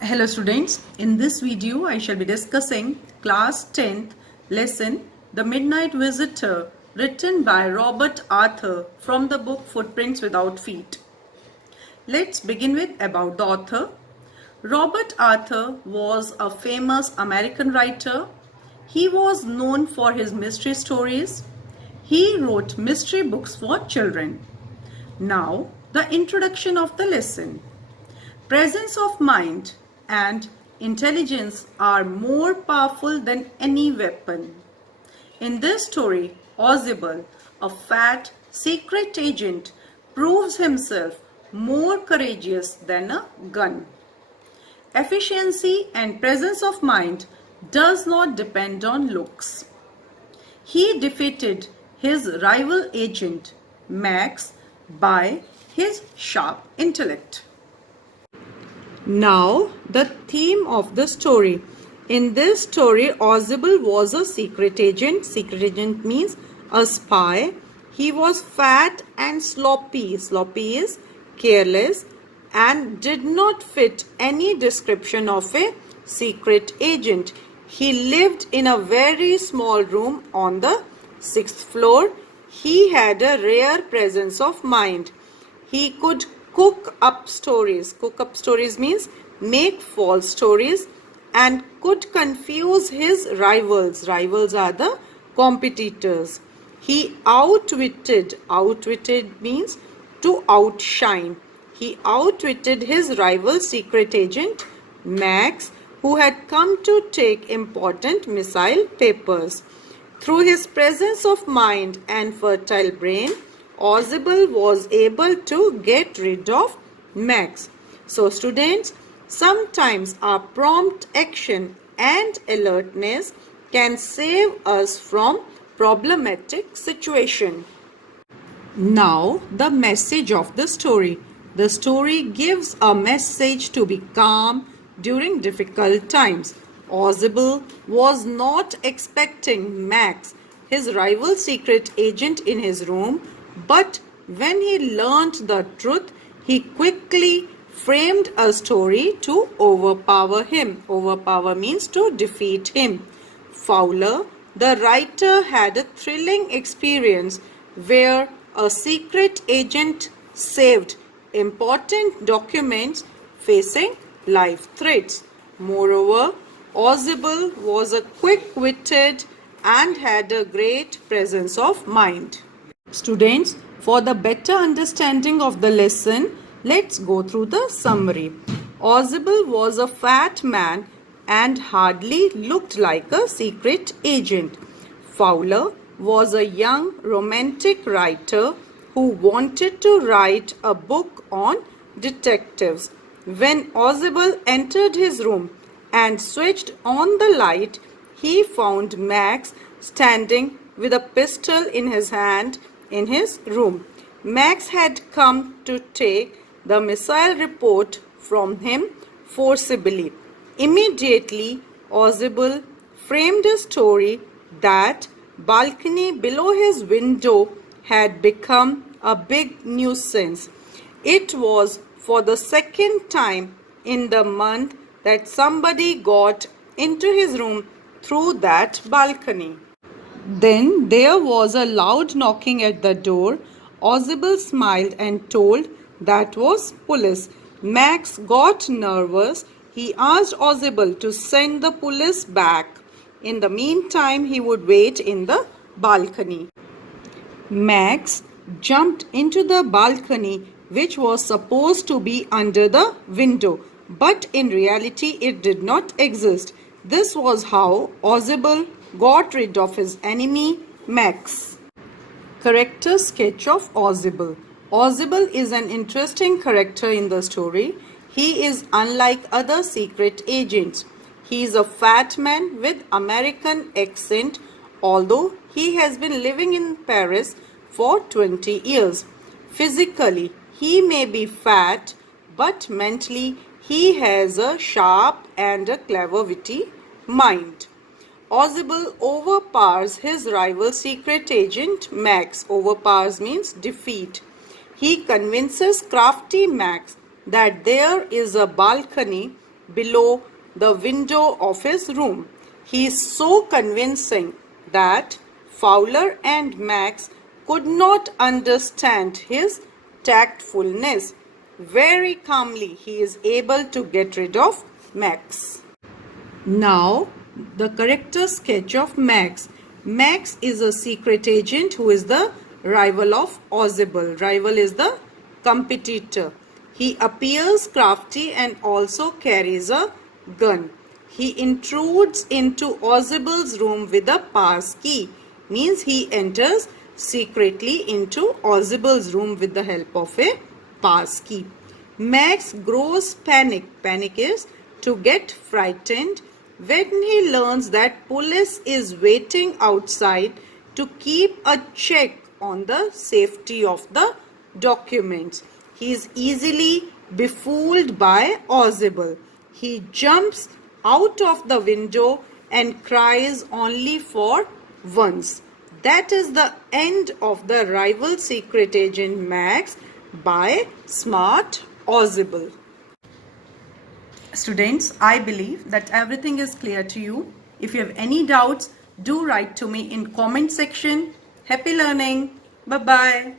Hello students, in this video I shall be discussing class 10th lesson The Midnight Visitor, written by Robert Arthur from the book Footprints Without Feet. Let's begin with about the author. Robert Arthur was a famous American writer. He was known for his mystery stories. He wrote mystery books for children. Now, the introduction of the lesson. Presence of mind and intelligence are more powerful than any weapon. In this story, Ozible, a fat secret agent, proves himself more courageous than a gun. Efficiency and presence of mind does not depend on looks. He defeated his rival agent, Max, by his sharp intellect. Now, the theme of the story. In this story, Ozible was a secret agent. Secret agent means a spy. He was fat and sloppy. Sloppy is careless and did not fit any description of a secret agent. He lived in a very small room on the 6th floor. He had a rare presence of mind. He could cook up stories. Cook up stories means make false stories and could confuse his rivals. Rivals are the competitors. He outwitted. Outwitted means to outshine. He outwitted his rival secret agent Max, who had come to take important missile papers. Through his presence of mind and fertile brain, Ozible was able to get rid of Max. So students, sometimes our prompt action and alertness can save us from problematic situation. Now the message of the story. The story gives a message to be calm during difficult times. Ozible was not expecting Max, his rival secret agent, in his room, but when he learnt the truth, he quickly framed a story to overpower him. Overpower means to defeat him. Fowler, the writer, had a thrilling experience where a secret agent saved important documents facing life threats. Moreover, Ozible was a quick-witted and had a great presence of mind. Students, for the better understanding of the lesson, let's go through the summary. Ozible was a fat man and hardly looked like a secret agent. Fowler was a young romantic writer who wanted to write a book on detectives. When Ozible entered his room and switched on the light, he found Max standing with a pistol in his hand in his room. Max had come to take the missile report from him forcibly. Immediately, Ozible framed a story that balcony below his window had become a big nuisance. It was for the second time in the month that somebody got into his room through that balcony. Then there was a loud knocking at the door. Ozible smiled and told that was police. Max got nervous. He asked Ozible to send the police back. In the meantime, he would wait in the balcony. Max jumped into the balcony, which was supposed to be under the window, but in reality it did not exist. This was how Ozible got rid of his enemy, Max. Character sketch of Ozible. Ozible is an interesting character in the story. He is unlike other secret agents. He is a fat man with American accent, although he has been living in Paris for 20 years. Physically, he may be fat, but mentally, he has a sharp and a clever, witty mind. Ozible overpowers his rival secret agent Max. Overpowers means defeat. He convinces crafty Max that there is a balcony below the window of his room. He is so convincing that Fowler and Max could not understand his tactfulness. Very calmly, he is able to get rid of Max. Now, the character sketch of Max. Max is a secret agent who is the rival of Ozible. Rival is the competitor. He appears crafty and also carries a gun. He intrudes into Ozible's room with a pass key. Means he enters secretly into Ozible's room with the help of a pass key. Max grows panic. Panic is to get frightened when he learns that police is waiting outside to keep a check on the safety of the documents. He is easily befooled by Ozible. He jumps out of the window and cries only for once. That is the end of the rival secret agent Max by Smart Ozible. Students, I believe that everything is clear to you. If you have any doubts, do write to me in comment section. Happy learning. Bye-bye.